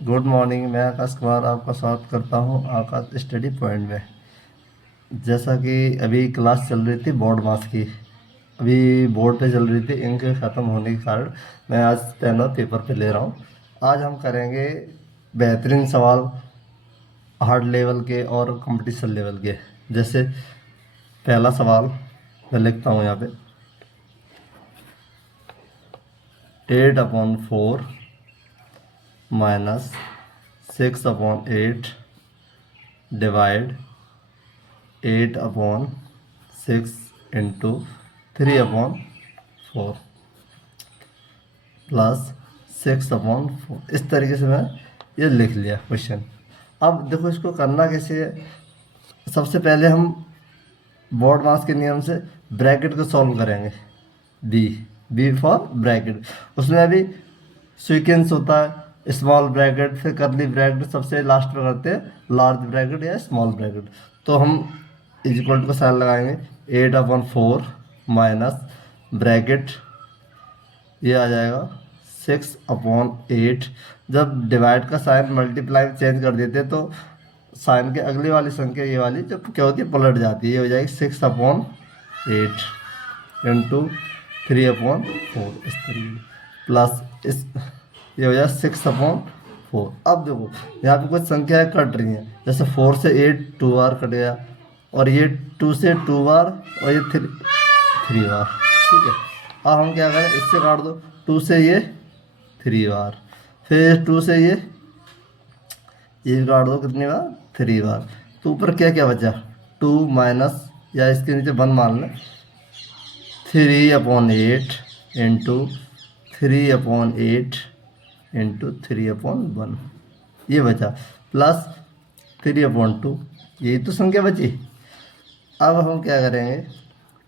Good morning. मैं आकाश कुमार आपका स्वागत करता हूं आकाश स्टडी पॉइंट में। जैसा कि अभी क्लास चल रही थी बोर्ड मास की, अभी बोर्ड पे चल रही थी, इंक ख़त्म होने के कारण मैं आज पेन और पेपर पे ले रहा हूं। आज हम करेंगे बेहतरीन सवाल हार्ड लेवल के और कंपटीशन लेवल के। जैसे पहला सवाल मैं लिखता हूं यहाँ पे, 8/4 माइनस 6/8 डिवाइड 8/6 इंटू 3/4 प्लस 6/4। इस तरीके से मैं ये लिख लिया क्वेश्चन। अब देखो इसको करना कैसे है। सबसे पहले हम बोर्ड मास के नियम से ब्रैकेट को सॉल्व करेंगे। बी बी फॉर ब्रैकेट, उसमें अभी सीक्वेंस होता है स्मॉल ब्रैकेट फिर करली ब्रैकेट, सबसे लास्ट में करते हैं लार्ज ब्रैकेट या स्मॉल ब्रैकेट। तो हम इक्वल टू का साइन लगाएंगे, 8/4 माइनस ब्रैकेट ये आ जाएगा 6/8। जब डिवाइड का साइन मल्टीप्लाई चेंज कर देते तो साइन के अगली वाली संख्या ये वाली जो क्या होती है पलट जाती है, ये हो जाएगी 6/8 इंटू 3/4 इस तरीके प्लस इस ये हो जाएगा 6/4। अब देखो यहाँ पे कुछ संख्याएं कट रही हैं, जैसे 4 से 8 2 बार कट गया, और ये 2 से 2 बार, और ये 3 बार। ठीक है, अब हम क्या करें, इससे काट दो, 2 से ये 3 बार, फिर 2 से ये काट दो कितनी बार, 3 बार। तो ऊपर क्या क्या बचा, 2 माइनस या इसके नीचे 1 मान लें, 3/8 इंटू 3/8 इंटू 3/1 ये बचा, प्लस 3/2। यही तो संख्या बची। अब हम क्या करेंगे,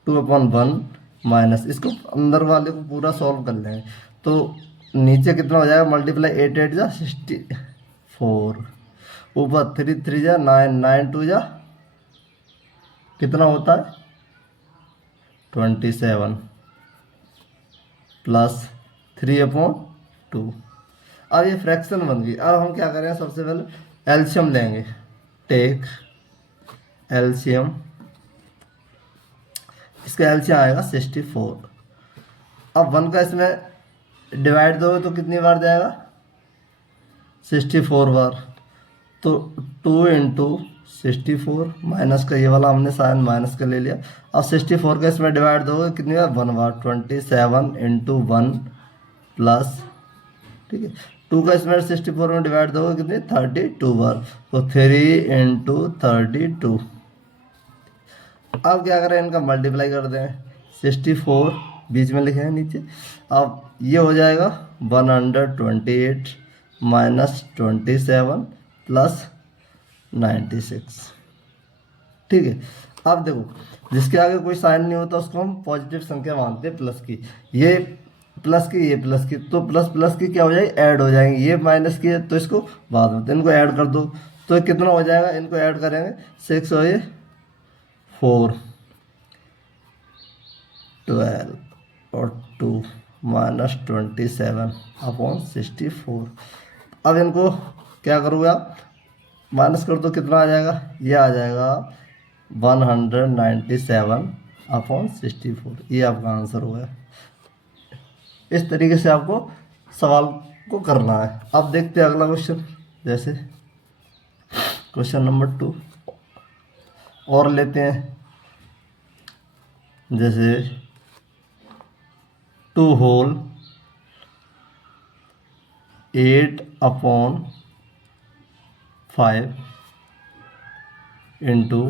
2/1 माइनस इसको अंदर वाले को पूरा सॉल्व कर लेंगे। तो नीचे कितना हो जाएगा, मल्टीप्लाई 8 8 जा 64, ऊपर 3 3 जा 9 9 2 जा कितना होता है 27 प्लस 3/2। अब ये फ्रैक्शन बन गई। अब हम क्या करें, सबसे पहले एलसीएम लेंगे। टेक एलसीएम, इसका एलसीएम आएगा 64। अब 1 का इसमें डिवाइड दोगे तो कितनी बार जाएगा, 64 बार। तो 2 इंटू 64 माइनस का ये वाला हमने साइन माइनस का ले लिया। अब 64 का इसमें डिवाइड दोगे कितनी बार, 1 बार, 27 इंटू 1 प्लस, ठीक है, 2 का इसमें 64 में डिवाइड दोगे कितनी, 32 बार, तो 3 इंटू 32। अब क्या करें, इनका मल्टीप्लाई कर दें, 64 बीच में लिखे हैं नीचे। अब ये हो जाएगा 128 माइनस 27 प्लस 96। ठीक है, अब देखो जिसके आगे कोई साइन नहीं होता उसको हम पॉजिटिव संख्या मानते हैं, प्लस की। ये प्लस की, ये प्लस की, तो प्लस प्लस की क्या हो जाएगी, ऐड हो जाएंगे। ये माइनस की है तो इसको बाद में, तो इनको ऐड कर दो। तो कितना हो जाएगा, इनको ऐड करेंगे 6 और ये 4, 12 और 2 माइनस 27/64। अब इनको क्या करोगे आप, माइनस कर दो, कितना आ जाएगा, ये आ जाएगा 197/64। ये आपका आंसर होगा। इस तरीके से आपको सवाल को करना है। अब देखते हैं अगला क्वेश्चन। जैसे क्वेश्चन नंबर 2 और लेते हैं, जैसे 2 होल 8/5 इंटू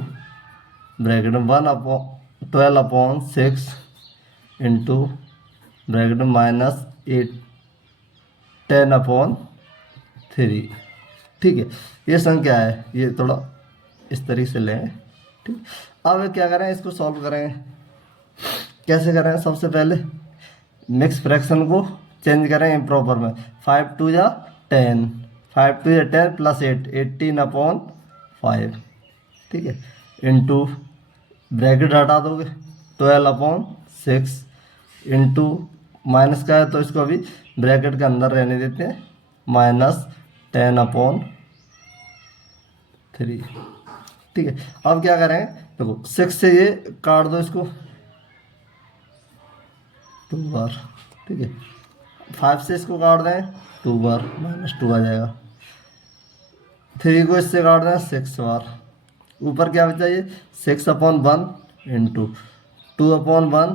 ब्रैकेट में 12/6 इंटू ब्रैकेट में माइनस 8 10/3। ठीक है, ये संख्या है, ये थोड़ा इस तरीके से लें। ठीक, अब क्या करें, इसको सॉल्व करेंगे। कैसे करें, सबसे पहले मिक्स फ्रैक्शन को चेंज करें इम्प्रॉपर में। 5 2 जा 10, 5 2 जा 10 प्लस 8 18/5। ठीक है, इंटू ब्रैकेट हटा दोगे 12/6 इंटू माइनस का है तो इसको अभी ब्रैकेट के अंदर रहने देते हैं, माइनस 10/3। ठीक है, अब क्या करें, देखो 6 से ये काट दो इसको 2 बार। ठीक है, 5 से इसको काट दें 2 बार, -2 आ जाएगा। 3 को इससे काट दें 6 बार। ऊपर क्या बचा ये 6/1 इंटू 2/1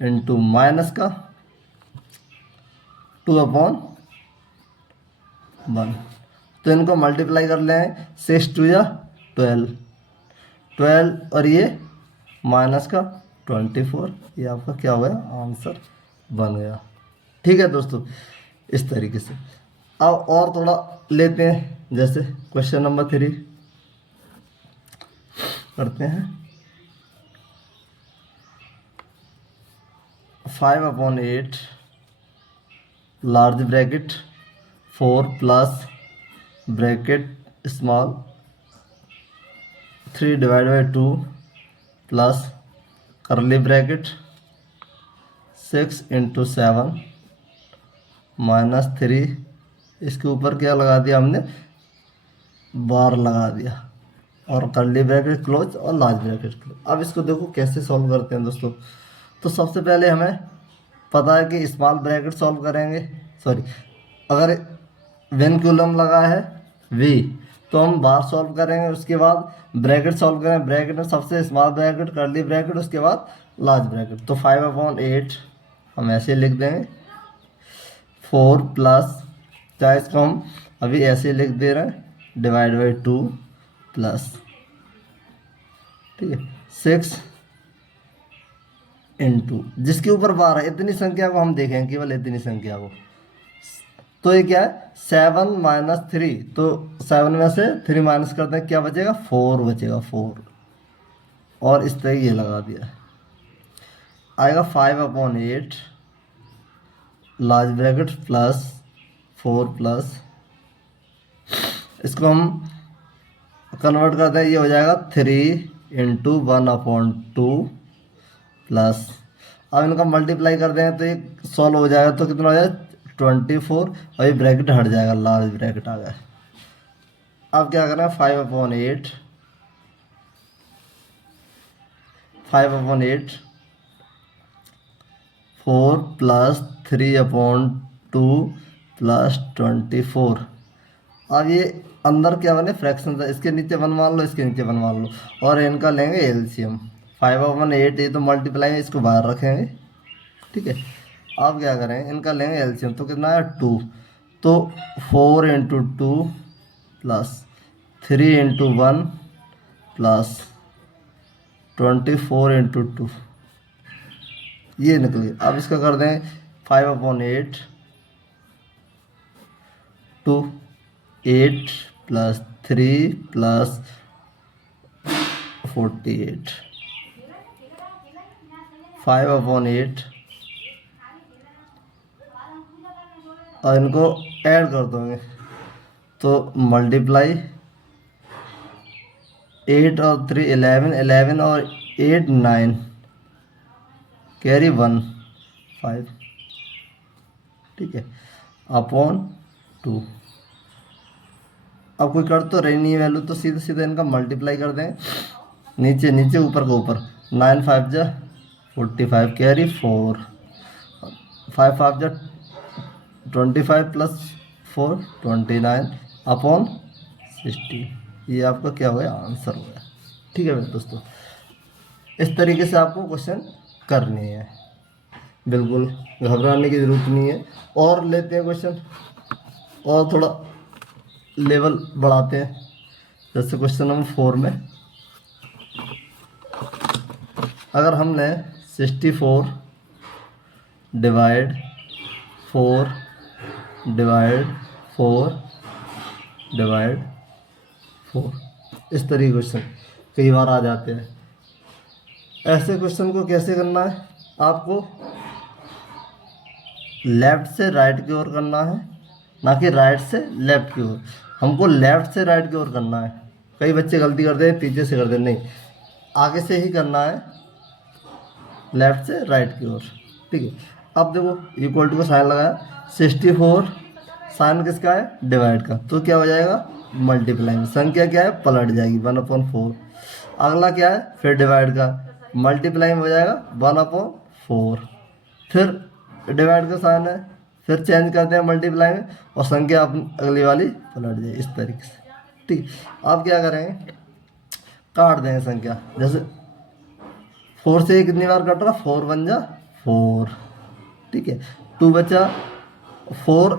इंटू माइनस का 2/1। तो इनको मल्टीप्लाई कर लें, 6 2 या 12, 12 और ये माइनस का 24। ये आपका क्या हो गया, आंसर बन गया। ठीक है दोस्तों, इस तरीके से। अब और थोड़ा लेते हैं, जैसे क्वेश्चन नंबर 3 करते हैं। 5/8 large bracket 4 plus bracket small 3/2 plus करली ब्रैकेट 6 × 7 -3। इसके ऊपर क्या लगा दिया हमने, बार लगा दिया, और करली ब्रैकेट क्लोज और लार्ज ब्रैकेट क्लोज। अब इसको देखो कैसे सॉल्व करते हैं दोस्तों। तो सबसे पहले हमें पता है कि स्मॉल ब्रैकेट सॉल्व करेंगे, सॉरी, अगर वेनक्यूलम लगा है V तो हम बार सॉल्व करेंगे, उसके बाद ब्रैकेट सॉल्व करेंगे। ब्रैकेट में सबसे स्मॉल ब्रैकेट, करली ब्रैकेट, उसके बाद लार्ज ब्रैकेट। तो 5/8 हम ऐसे लिख देंगे, 4 प्लस, चाहे इसको हम अभी ऐसे लिख दे रहे हैं, /2 प्लस, ठीक है, 6 इंटू जिसके ऊपर बार है, इतनी संख्या को हम देखें, केवल इतनी संख्या को। तो ये क्या है, 7 - 3, तो 7 में से 3 माइनस कर दें, क्या बचेगा, 4 बचेगा, 4। और इस तरह ये लगा दिया, आएगा 5/8 लार्ज ब्रैकेट प्लस 4 प्लस, इसको हम कन्वर्ट करते हैं, ये हो जाएगा 3 × 1/2 प्लस। अब इनका मल्टीप्लाई कर दें तो ये सॉल्व हो जाएगा, तो कितना हो जाएगा 24, और ये ब्रैकेट हट जाएगा, लार्ज ब्रैकेट आ गया। अब क्या करना है, 5/8 4 प्लस 3/2 प्लस 24। अब ये अंदर क्या बने, फ्रैक्शन था, इसके नीचे 1 मान लो, इसके नीचे 1 मान लो, और इनका लेंगे एलसीएम। 5/8 ये तो मल्टीप्लाई है, इसको बाहर रखेंगे। ठीक है, अब क्या करें, इनका लेंगे एलसीएम, तो कितना है 2, तो 4 × 2 प्लस 3 × 1 प्लस 24 × 2, ये निकल गया। अब इसका कर दें 5/8 2 8 प्लस 3 प्लस 48, 5/8, और इनको ऐड कर दोगे तो मल्टीप्लाई 8 और 3 11, 11 और 8 9, कैरी 1 5, ठीक है, अपॉन 2। अब कोई कर तो रही नहीं वैल्यू, तो सीधे सीधे इनका मल्टीप्लाई कर दें, नीचे नीचे ऊपर को ऊपर, 9 5 जा 45, कैरी 4, 5 5 जा 25 प्लस 4 29 अपॉन 60। ये आपका क्या हुआ, आंसर हुआ। ठीक है मेरे दोस्तों, इस तरीके से आपको क्वेश्चन करनी है, बिल्कुल घबराने की ज़रूरत नहीं है। और लेते हैं क्वेश्चन, और थोड़ा लेवल बढ़ाते हैं, जैसे क्वेश्चन नंबर 4 में अगर हमने 64 डिवाइड 4 डिवाइड 4 डिवाइड 4, इस तरीके क्वेश्चन कई बार आ जाते हैं। ऐसे क्वेश्चन को कैसे करना है, आपको लेफ्ट से राइट की ओर करना है, ना कि राइट से लेफ्ट की ओर। हमको लेफ्ट से राइट की ओर करना है। कई बच्चे गलती करते हैं, पीछे से करते हैं, नहीं, आगे से ही करना है, लेफ्ट से राइट की ओर। ठीक है, अब देखो इक्वल टू का साइन लगाया, 64 साइन किसका है, डिवाइड का, तो क्या हो जाएगा मल्टीप्लाई में, संख्या क्या है पलट जाएगी 1/4। अगला क्या है फिर डिवाइड का, मल्टीप्लाई में हो जाएगा 1/4, फिर डिवाइड का साइन है, फिर चेंज करते हैं मल्टीप्लाई में और संख्या अगली वाली पलट जाए इस तरीके से। ठीक, अब क्या करेंगे काट देंगे संख्या, जैसे 4 से कितनी बार कट रहा, 4 1 जा 4, ठीक है, 2 बचा 4,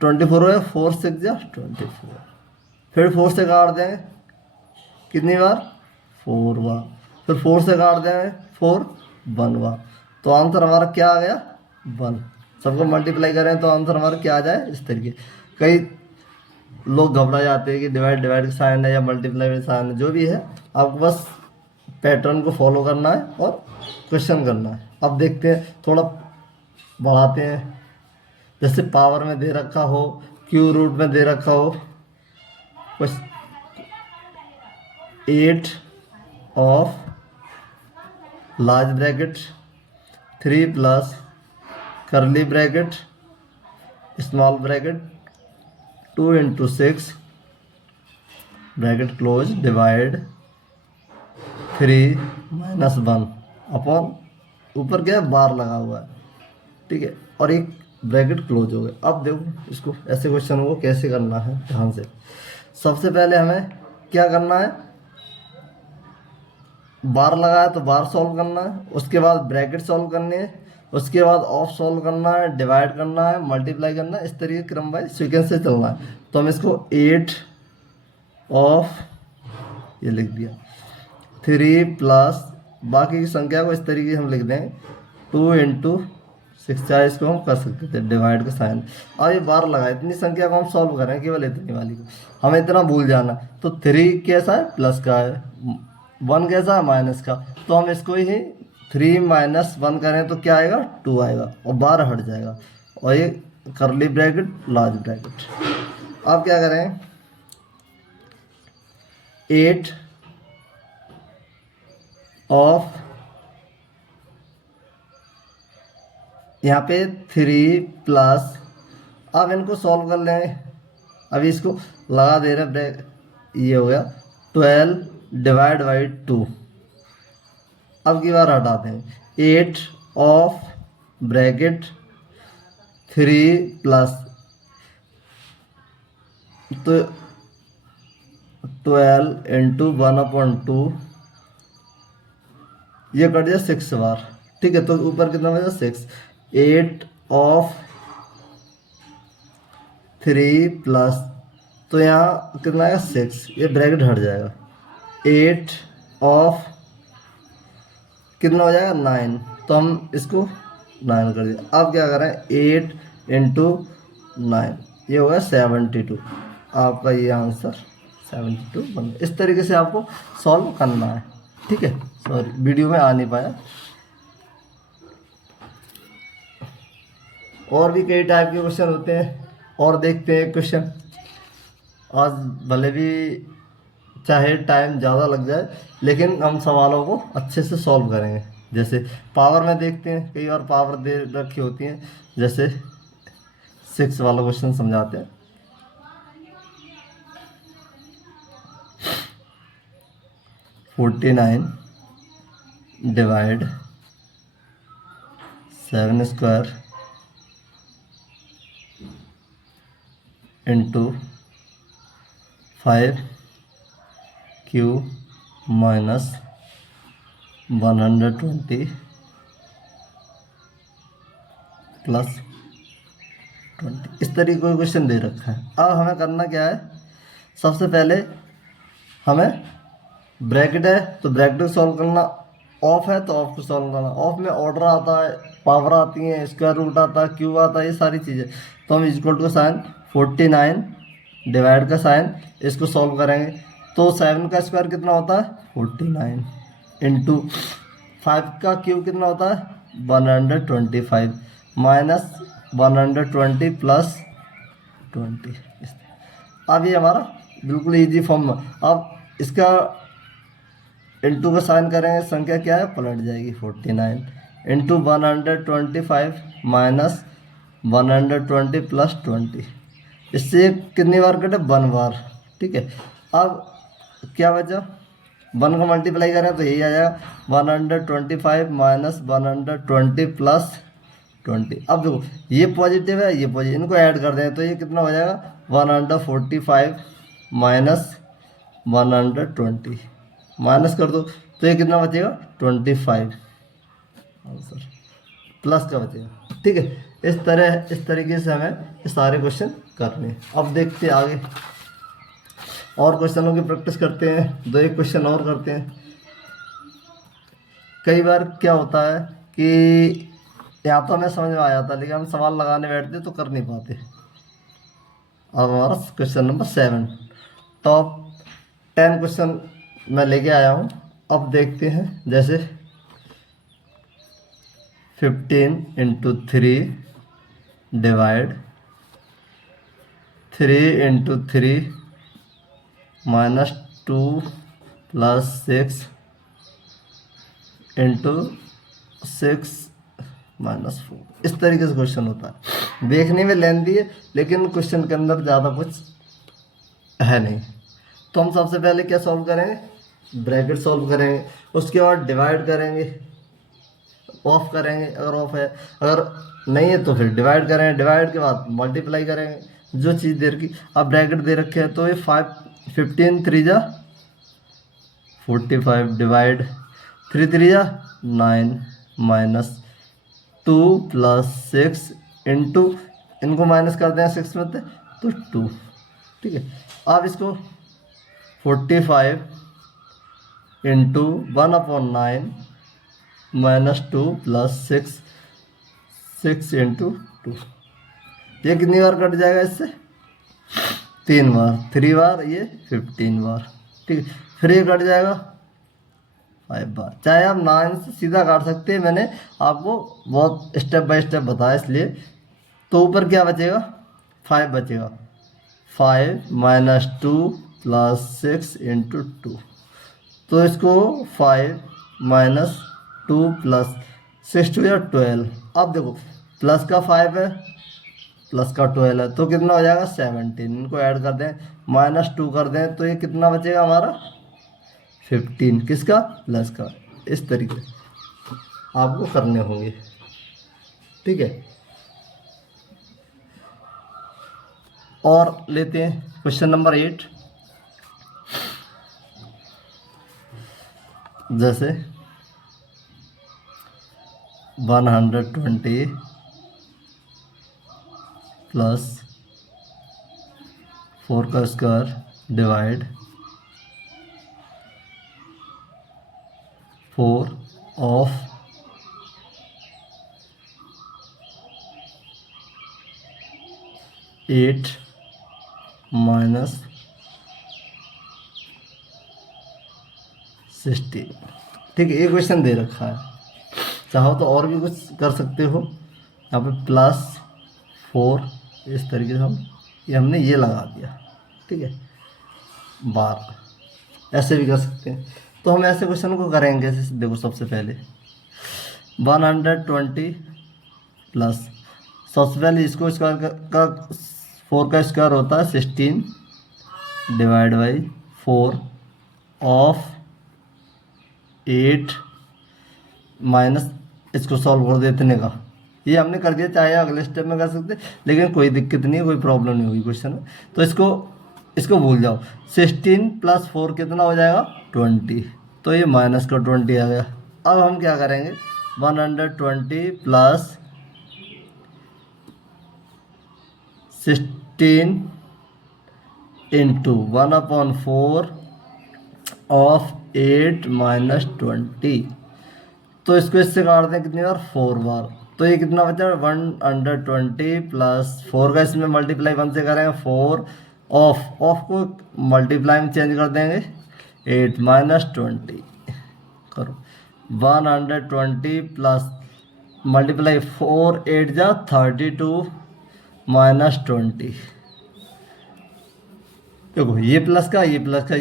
24 हो गया, 4 6 जा 24, फिर 4 से काट देंगे कितनी बार 4 बार, फिर 4 से काट देंगे 4 1 बार, तो आंसर हमारा क्या आ गया 1। सबको मल्टीप्लाई करें तो आंसर हमारा क्या आ जाए इस तरीके। कई लोग घबरा जाते हैं कि डिवाइड डिवाइड का साइन है या मल्टीप्लाई का साइन है, जो भी है आपको बस पैटर्न को फॉलो करना है और क्वेश्चन करना है। अब देखते हैं थोड़ा बढ़ाते हैं, जैसे पावर में दे रखा हो, क्यू रूट में दे रखा हो, कुछ 8 ऑफ लार्ज ब्रैकेट 3 प्लस करली bracket small bracket 2 × 6 bracket close divide 3 - 1 upon ऊपर क्या है बार लगा हुआ है, ठीक है, और एक ब्रैकेट क्लोज हो गया। अब देखो इसको ऐसे क्वेश्चन को कैसे करना है ध्यान से। सबसे पहले हमें क्या करना है, बार लगाया तो बार सॉल्व करना है, उसके बाद ब्रैकेट सॉल्व करनी है, उसके बाद ऑफ सॉल्व करना है, डिवाइड करना है, मल्टीप्लाई करना है, इस तरीके क्रम वाइज सीक्वेंस से चलना है। तो हम इसको 8 ऑफ ये लिख दिया 3 प्लस बाकी की संख्या को इस तरीके हम लिख दें 2 × 6, चाहे इसको हम कर सकते थे डिवाइड का साइन। अब ये बार लगा, इतनी संख्या को हम सॉल्व करें केवल इतनी वाली को, हमें इतना भूल जाना। तो 3 कैसा है प्लस का है, 1 कैसा है माइनस का, तो हम इसको ही 3 - 1 करें तो क्या आएगा 2 आएगा और बार हट जाएगा, और ये करली ब्रैकेट लार्ज ब्रैकेट। अब क्या करें 8 ऑफ यहाँ पे 3 प्लस, अब इनको सॉल्व कर लेंगे, अभी इसको लगा दे रहे ब्रैक, ये हो गया 12 डिवाइड बाई 2। अब की बार हटाते हैं 8 ऑफ ब्रैकेट 3 प्लस, तो 12 × 1/2 ये कट जाए 6 बार, ठीक है, तो ऊपर कितना बचा 6। 8 ऑफ 3 प्लस, तो यहाँ कितना आएगा 6, ये ब्रैकेट हट जाएगा। 8 ऑफ कितना हो जाएगा 9, तो हम इसको 9 कर दिया। अब क्या करें 8 × 9 ये होगा 72, आपका ये आंसर 72 बन गया। इस तरीके से आपको सॉल्व करना है, ठीक है, सॉरी वीडियो में आ नहीं पाया। और भी कई टाइप के क्वेश्चन होते हैं और देखते हैं क्वेश्चन। आज भले भी चाहे टाइम ज़्यादा लग जाए, लेकिन हम सवालों को अच्छे से सॉल्व करेंगे। जैसे पावर में देखते हैं, कई बार पावर दे रखी होती हैं, जैसे 6 वाला क्वेश्चन समझाते हैं। 49 divide 7² into 5Q minus 120 plus 20, इस तरीके का क्वेश्चन दे रखा है। अब हमें करना क्या है, सबसे पहले हमें ब्रैकेट है तो ब्रैकेट को सॉल्व करना, ऑफ है तो ऑफ को सॉल्व करना। ऑफ में ऑर्डर आता है, पावर आती है, स्क्वायर रूट आता है, क्यू आता है, ये सारी चीज़ें। तो हम इक्वल टू साइन 49 डिवाइड का साइन, इसको सॉल्व करेंगे तो 7 का स्क्वायर कितना होता है 49 इंटू 5 का क्यूब कितना होता है 125 माइनस 120 प्लस 20। अब ये हमारा बिल्कुल इजी फॉर्म में। अब इसका इंटू का साइन करेंगे, संख्या क्या है पलट जाएगी 49 इंटू 125 माइनस 120 प्लस 20, इससे कितनी बार कटे, 1 बार। ठीक है, अब क्या बचा, 1 को मल्टीप्लाई करें तो यही आ जाएगा 125 माइनस 120 प्लस 20। अब देखो ये पॉजिटिव है, ये पॉजिटिव, इनको ऐड कर दें तो ये कितना हो जाएगा 145 माइनस 120, माइनस कर दो तो ये कितना बचेगा 25 आंसर, प्लस का बचेगा। ठीक है, इस तरीके से हमें ये सारे क्वेश्चन करने हैं। अब देखते हैं आगे और क्वेश्चनों की प्रैक्टिस करते हैं, 2-1 क्वेश्चन और करते हैं। कई बार क्या होता है कि या तो हमें समझ में आ जाता लेकिन हम सवाल लगाने बैठते तो कर नहीं पाते। अब हमारा क्वेश्चन नंबर 7, टॉप 10 क्वेश्चन मैं लेके आया हूँ। अब देखते हैं, जैसे 15 into 3 divide 3 into 3 minus 2 plus 6 into 6 minus 4। इस तरीके से क्वेश्चन होता है, देखने में लेंथी है लेकिन क्वेश्चन के अंदर ज़्यादा कुछ है नहीं। तो हम सबसे पहले क्या सॉल्व करेंगे, ब्रैकेट सॉल्व करेंगे, उसके बाद डिवाइड करेंगे, ऑफ करेंगे अगर ऑफ है, अगर नहीं है तो फिर डिवाइड करेंगे, डिवाइड के बाद मल्टीप्लाई करेंगे जो चीज़ दे रखी। अब ब्रैकेट दे रखे हैं तो ये 15 3 जा 45 डिवाइड 3 3 जा 9 माइनस 2 प्लस 6 इंटू, इनको माइनस कर दें 6 में तो 2। ठीक है, अब इसको 45 इंटू 1/9 माइनस 2 प्लस 6 इंटू 2, ये कितनी बार कट जाएगा इससे, 3 बार, 3 बार, ये 15 बार। ठीक है, फिर ये कट जाएगा 5 बार। चाहे आप 9 से सीधा काट सकते हैं, मैंने आपको बहुत स्टेप बाय स्टेप बताया इसलिए। तो ऊपर क्या बचेगा, 5 बचेगा, 5 माइनस 2 प्लस 6 इंटू 2। तो इसको 5 माइनस 2 प्लस 6 2 या 12। अब देखो प्लस का 5 है, प्लस का 12 है, तो कितना हो जाएगा 17। इनको ऐड कर दें, माइनस 2 कर दें तो ये कितना बचेगा हमारा 15, किसका, प्लस का। इस तरीके आपको करने होंगे। ठीक है, और लेते हैं क्वेश्चन नंबर 8। जैसे 120 प्लस 4 का स्क्वायर डिवाइड 4 ऑफ 8 माइनस 16। ठीक है, ये क्वेश्चन दे रखा है, चाहो तो और भी कुछ कर सकते हो। यहाँ पे प्लस 4 इस तरीके से हमने ये लगा दिया। ठीक है, बार ऐसे भी कर सकते हैं। तो हम ऐसे क्वेश्चन को करेंगे, जैसे देखो सबसे पहले 120 प्लस, सबसे पहले इसको स्क्वायर का 4 का स्क्वायर होता है 16 डिवाइड बाई 4 ऑफ 8 माइनस, इसको सॉल्व कर देने का, ये हमने कर दिया। चाहे अगले स्टेप में कर सकते, लेकिन कोई दिक्कत नहीं है, कोई प्रॉब्लम नहीं होगी क्वेश्चन में। तो इसको भूल जाओ। 16 प्लस 4 कितना हो जाएगा 20, तो ये माइनस का 20 आ गया। अब हम क्या करेंगे, 120 प्लस 16 इंटू 1/4 ऑफ 8 माइनस 20, तो इसको इससे काट दें कितनी बार, 4 बार। तो ये कितना बचा, 120 प्लस 4 का इसमें मल्टीप्लाई 1 से करेंगे, 4 ऑफ को मल्टीप्लाई में चेंज कर देंगे, 8 माइनस 20 करो। 120 प्लस मल्टीप्लाई 4 8 जा 32 माइनस 20। देखो ये प्लस का ये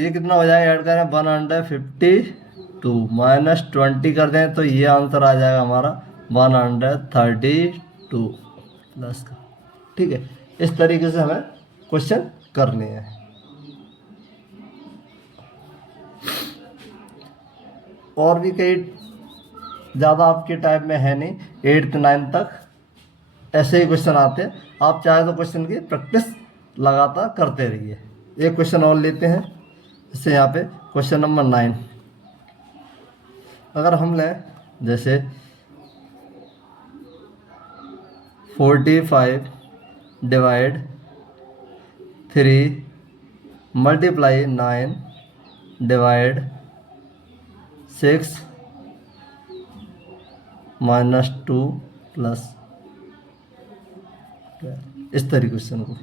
कितना हो जाएगा, ऐड करें 152 माइनस 20 कर दें तो ये आंसर आ जाएगा हमारा 132 प्लस का। ठीक है, इस तरीके से हमें क्वेश्चन करने हैं। और भी कई ज़्यादा आपके टाइप में है नहीं, 8th 9th तक ऐसे ही क्वेश्चन आते हैं। आप चाहे तो क्वेश्चन की प्रैक्टिस लगातार करते रहिए। एक क्वेश्चन और लेते हैं, जैसे यहाँ पे क्वेश्चन नंबर 9 अगर हम लें, जैसे 45 डिवाइड 3 मल्टीप्लाई 9 डिवाइड 6 -2 प्लस, इस तरीके क्वेश्चन को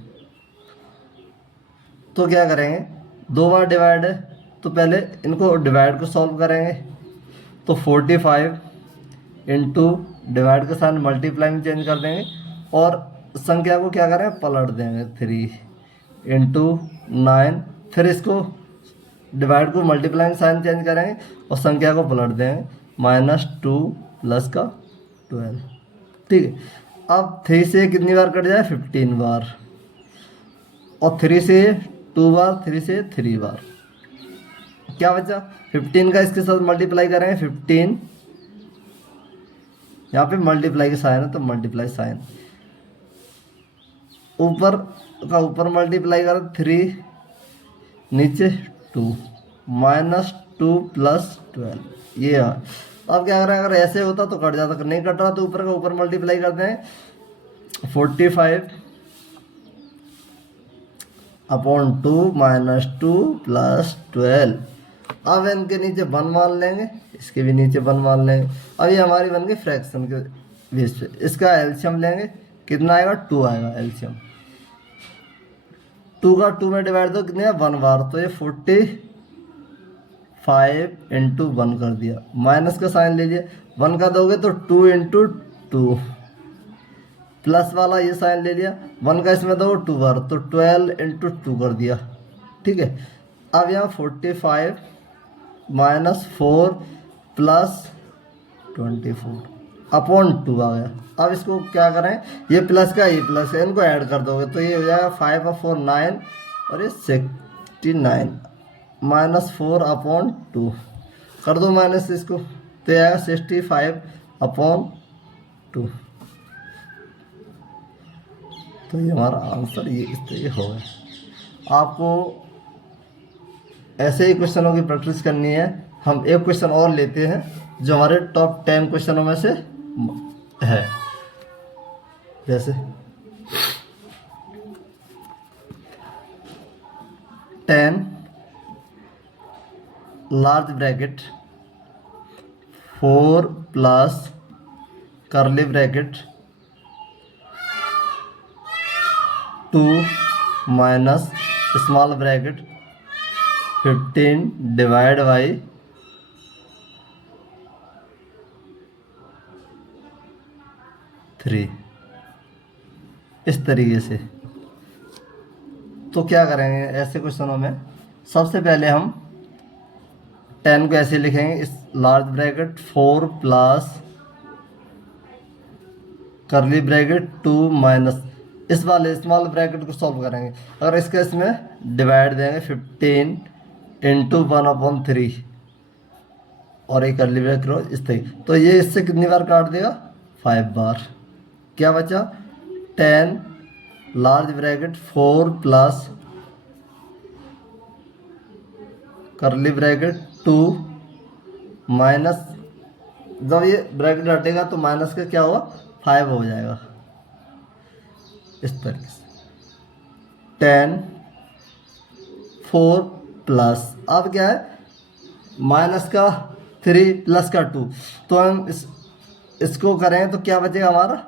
तो क्या करेंगे, 2 बार डिवाइड है तो पहले इनको डिवाइड को सॉल्व करेंगे। तो 45 इंटू डिवाइड के साथ मल्टीप्लाई में चेंज कर देंगे और संख्या को क्या करें, पलट देंगे। 3 इंटू 9, फिर इसको डिवाइड को मल्टीप्लाई में साइन चेंज करेंगे और संख्या को पलट देंगे। -2 प्लस का 12, ठीक है। अब 3 से कितनी बार कट जाए, 15 बार, और 3 से 2 बार, 3 से 3 बार, क्या बचा 15 का इसके साथ मल्टीप्लाई करेंगे। 15 यहाँ पे मल्टीप्लाई का साइन है तो मल्टीप्लाई साइन, ऊपर का ऊपर मल्टीप्लाई करें 3, नीचे 2, -2 प्लस 12, ये है। अब क्या करें, अगर ऐसे होता तो कट जाता, नहीं कट रहा तो ऊपर का ऊपर मल्टीप्लाई करते हैं। 45 अपॉन 2 -2 प्लस 12। अब इनके नीचे 1 मान लेंगे, इसके भी नीचे 1 मान लेंगे। अब ये हमारी बन गई फ्रैक्शन के बेस पे। इसका एलसीएम लेंगे, कितना आएगा, 2 आएगा एलसीएम। 2 का 2 में डिवाइड दो, कितने 1 बार, तो ये 45 इंटू 1 कर दिया, माइनस का साइन ले लिया। 1 का दोगे तो 2 इंटू 2, प्लस वाला ये साइन ले लिया। 1 का इसमें दो 2 बार, तो 12 इंटू 2 कर दिया, ठीक है। अब यहाँ 45 -4 प्लस 24 अपॉन 2 आ गया। अब इसको क्या करें, ये प्लस का ये प्लस है, इनको ऐड कर दोगे तो ये हो जाएगा 5 और 4 9 और ये 69 -4 अपॉन 2 कर दो माइनस इसको, तो ये आएगा 65 अपॉन 2। तो ये हमारा आंसर ये इस तरीके हो गया। आपको ऐसे ही क्वेश्चनों की प्रैक्टिस करनी है। हम एक क्वेश्चन और लेते हैं जो हमारे टॉप 10 क्वेश्चनों में से है, जैसे 10 large bracket 4 plus curly bracket 2 minus small bracket 15 divide by 3, इस तरीके से। तो क्या करेंगे ऐसे क्वेश्चनों में, सबसे पहले हम 10 को ऐसे लिखेंगे, इस large bracket 4 plus curly bracket 2 minus इस वाले स्मॉल ब्रैकेट को सॉल्व करेंगे। अगर इसका इसमें डिवाइड देंगे 15 इंटू 1/3 और एक कर्ली ब्रैकेट इस तरीके, तो ये इससे कितनी बार काट देगा, 5 बार। क्या बचा 10 large bracket 4 plus curly bracket 2 minus, जब ये ब्रैकेट हटेगा तो माइनस का क्या होगा, 5 हो जाएगा, इस तरीके से 10 4 प्लस, अब क्या है माइनस का 3 प्लस का 2, तो हम इसको करें तो क्या बचेगा हमारा,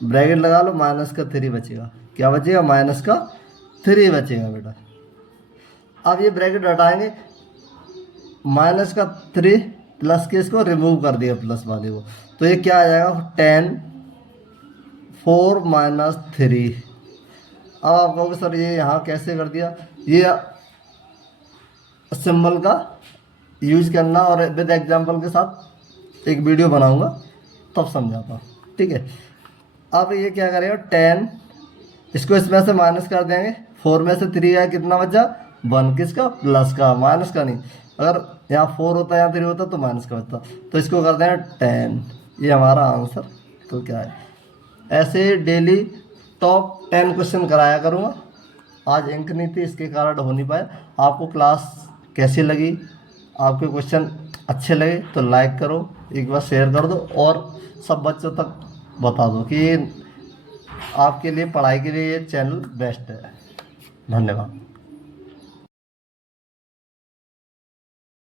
ब्रैकेट लगा लो, माइनस का 3 बचेगा। क्या बचेगा, माइनस का 3 बचेगा बेटा। अब ये ब्रैकेट हटाएंगे, माइनस का 3 प्लस के इसको रिमूव कर दिया प्लस वाले को, तो ये क्या आ जाएगा 10 4 माइनस 3। अब आप कहोगे सर ये यहाँ कैसे कर दिया, ये सिंबल का यूज करना और विद एग्जांपल के साथ एक वीडियो बनाऊंगा तब समझाता हूँ, ठीक है। अब ये क्या करेगा 10 इसको इसमें से माइनस कर देंगे, 4 में से 3 गया कितना बचा, 1 किसका, प्लस का, माइनस का नहीं। अगर यहाँ 4 होता यहाँ 3 होता तो माइनस का बचता। तो इसको कर देंगे 10, ये हमारा आंसर तो क्या है। ऐसे डेली टॉप 10 क्वेश्चन कराया करूँगा। आज अंक नहीं थी इसके कारण हो नहीं पाया। आपको क्लास कैसी लगी, आपके क्वेश्चन अच्छे लगे तो लाइक करो, एक बार शेयर कर दो और सब बच्चों तक बता दो कि आपके लिए पढ़ाई के लिए ये चैनल बेस्ट है। धन्यवाद।